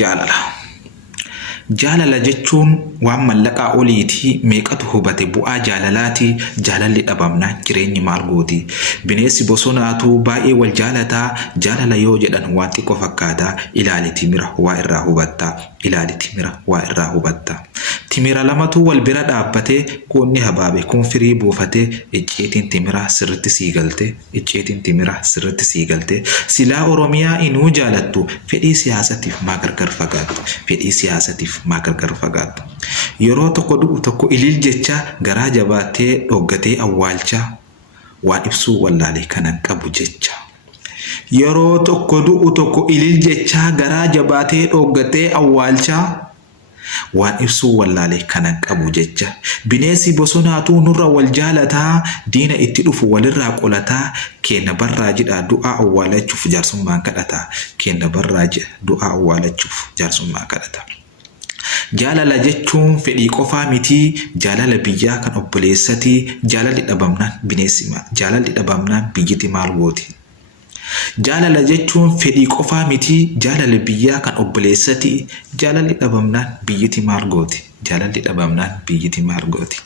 jaalala. Jaalala jechuun waan mallaqaa oliitii meeqatu hubate bu'aa jaalalaati. Jaalalli dhabamnaan jireenyi maal gooti? Bineensi bosonaatu baay'ee wal jaalataa. Jaalala yoo jedhan waan xiqqoo fakkaata. Ilaali timira waa irraa hubatta. Ilaali timira waa irraa hubatta. Timira lamatu wal bira dhaabbatee koonni habaabe kun firii buufatee icceetiin timira sirritti sii galte. Icceetiin timira sirritti sii galte. Silaa Oromiyaa inuu jaalattu fedhii siyaasatiif maa gargar fagaattu? Fedhii siyaasatiif maa gargar fagaattu? Yeroo tokko du'u tokko ilil jecha garaa jabaatee dhoggatee awwaalcha waan ibsuu wallaalee kanan qabu jecha. Yeroo tokko du'u tokko ilil jecha garaa jabaatee dhoggatee awwaalcha waan ibsuu wallaalee kanan qabu jecha. Bineensi bosonaatu nurra wal jaalataa. Diina itti dhufu walirraa qolataa. Kenna barraa jedha du'aa awwaalachuuf jaarsummaan kadhata. Kenna barraa jedha du'aa awwaalachuuf jaarsummaan kadhata. Jaalala jechuun fedhii qofaa miti. Jaalala biyyaa kan obboleessati. Jaalalli dhabamnaan bineensi jaalalli dhabamnaan biyyiti maal gooti? Jaalala jechuun fedhii qofaa miti. Jaalala biyyaa kan obboleessati. Jaalalli dhabamnaan biyyiti maal gooti? Jaalalli dhabamnaan biyyiti maal gooti?